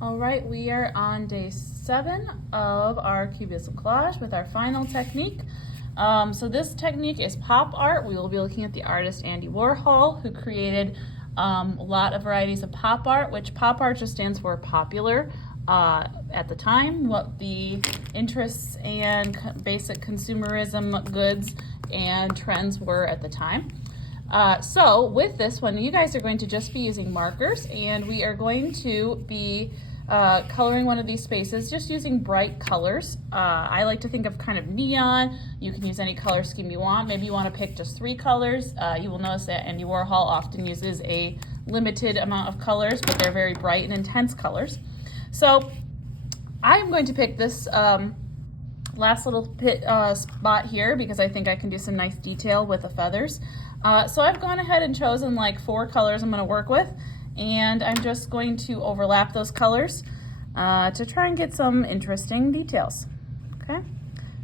All right, we are on day 7 of our Cubism collage with our final technique. So this technique is pop art. We will be looking at the artist Andy Warhol, who created a lot of varieties of pop art, which pop art just stands for popular at the time, what the interests and basic consumerism goods and trends were at the time. So with this one, you guys are going to just be using markers, and we are going to be coloring one of these spaces just using bright colors. I like to think of kind of neon. You can use any color scheme you want. Maybe you want to pick just 3 colors. You will notice that Andy Warhol often uses a limited amount of colors, but they're very bright and intense colors. So I'm going to pick this last little spot here because I think I can do some nice detail with the feathers. So I've gone ahead and chosen like 4 colors I'm going to work with, and I'm just going to overlap those colors to try and get some interesting details. Okay,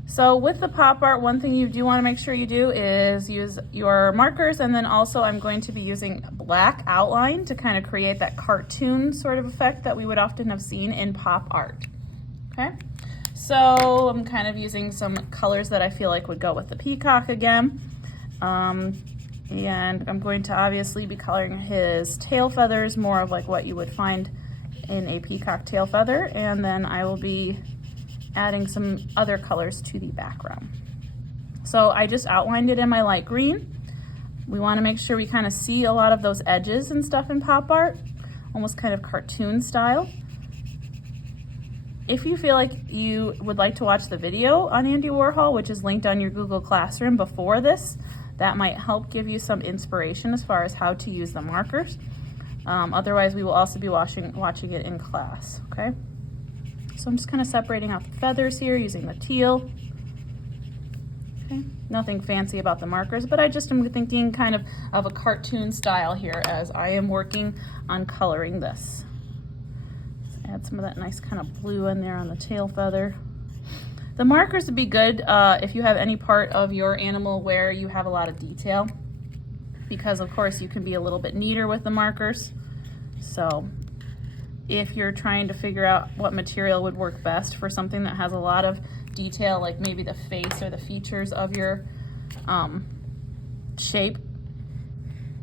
so with the pop art, one thing you do want to make sure you do is use your markers, and then also I'm going to be using black outline to kind of create that cartoon sort of effect that we would often have seen in pop art. Okay, so I'm kind of using some colors that I feel like would go with the peacock again. And I'm going to obviously be coloring his tail feathers, more of like what you would find in a peacock tail feather, and then I will be adding some other colors to the background. So I just outlined it in my light green. We want to make sure we kind of see a lot of those edges and stuff in pop art, almost kind of cartoon style. If you feel like you would like to watch the video on Andy Warhol, which is linked on your Google Classroom before this, that might help give you some inspiration as far as how to use the markers. Otherwise, we will also be watching it in class, okay? So I'm just kind of separating out the feathers here using the teal. Okay, nothing fancy about the markers, but I just am thinking kind of a cartoon style here as I am working on coloring this. Let's add some of that nice kind of blue in there on the tail feather. The markers would be good if you have any part of your animal where you have a lot of detail, because of course you can be a little bit neater with the markers. So if you're trying to figure out what material would work best for something that has a lot of detail, like maybe the face or the features of your shape,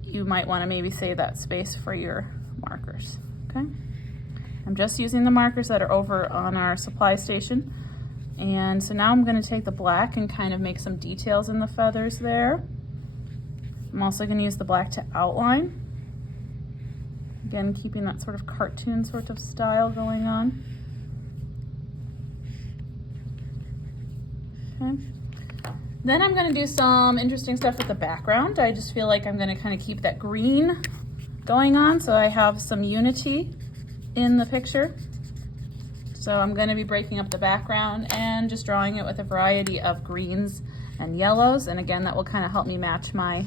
you might want to maybe save that space for your markers, okay? I'm just using the markers that are over on our supply station. And so now I'm going to take the black and kind of make some details in the feathers there. I'm also going to use the black to outline. Again, keeping that sort of cartoon sort of style going on. Okay. Then I'm going to do some interesting stuff with the background. I just feel like I'm going to kind of keep that green going on so I have some unity in the picture. So I'm going to be breaking up the background and just drawing it with a variety of greens and yellows. And again, that will kind of help me match my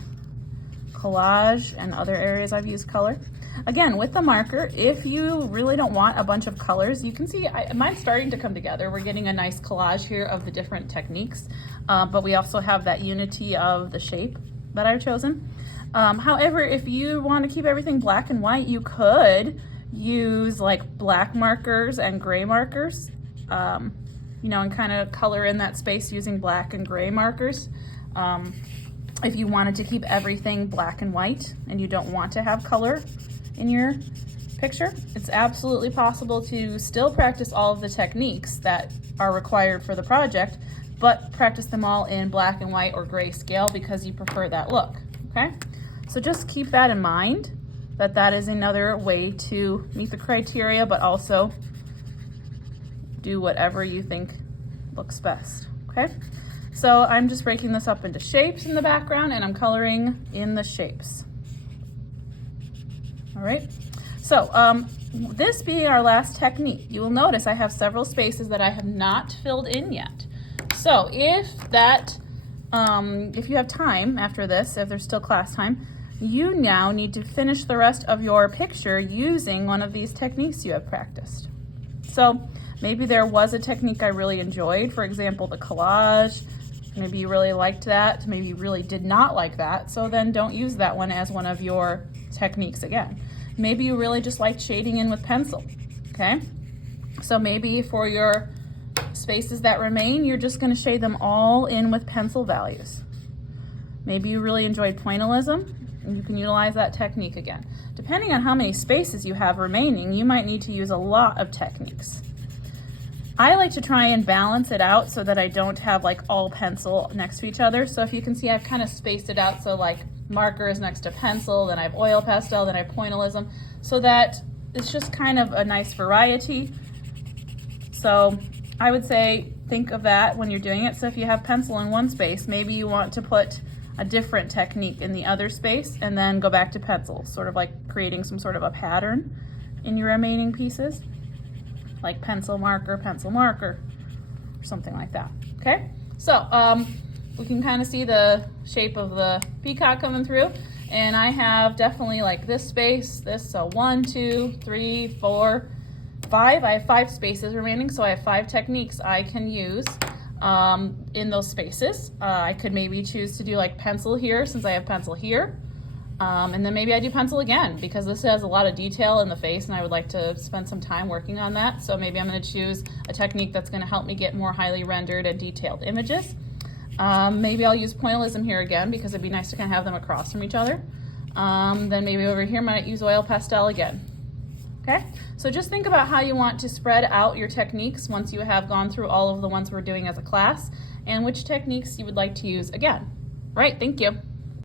collage and other areas I've used color. Again, with the marker, if you really don't want a bunch of colors, you can see mine's starting to come together. We're getting a nice collage here of the different techniques, but we also have that unity of the shape that I've chosen. However, if you want to keep everything black and white, you could use like black markers and gray markers, you know, and kind of color in that space using black and gray markers. If you wanted to keep everything black and white and you don't want to have color in your picture, it's absolutely possible to still practice all of the techniques that are required for the project, but practice them all in black and white or gray scale because you prefer that look, okay? So just keep that in mind, that is another way to meet the criteria, but also do whatever you think looks best, okay? So I'm just breaking this up into shapes in the background, and I'm coloring in the shapes. All right, so this being our last technique, you will notice I have several spaces that I have not filled in yet. So if you have time after this, if there's still class time, you now need to finish the rest of your picture using one of these techniques you have practiced. So maybe there was a technique I really enjoyed, for example, the collage. Maybe you really liked that, maybe you really did not like that, so then don't use that one as one of your techniques again. Maybe you really just liked shading in with pencil. okay? So maybe for your spaces that remain, you're just gonna shade them all in with pencil values. Maybe you really enjoyed pointillism, and you can utilize that technique again. Depending on how many spaces you have remaining, you might need to use a lot of techniques. I like to try and balance it out so that I don't have like all pencil next to each other. So if you can see, I've kind of spaced it out. So like marker is next to pencil, then I have oil pastel, then I have pointillism, so that it's just kind of a nice variety. So I would say think of that when you're doing it. So if you have pencil in one space, maybe you want to put a different technique in the other space and then go back to pencil, sort of like creating some sort of a pattern in your remaining pieces, like pencil marker, or something like that, okay? So we can kind of see the shape of the peacock coming through, and I have definitely like this space, so 1, 2, 3, 4, 5. I have 5 spaces remaining, so I have 5 techniques I can use in those spaces. I could maybe choose to do like pencil here since I have pencil here. And then maybe I do pencil again because this has a lot of detail in the face and I would like to spend some time working on that. So maybe I'm going to choose a technique that's going to help me get more highly rendered and detailed images. Maybe I'll use pointillism here again because it'd be nice to kind of have them across from each other. Then maybe over here I might use oil pastel again. Okay, so just think about how you want to spread out your techniques once you have gone through all of the ones we're doing as a class and which techniques you would like to use again. Right, thank you.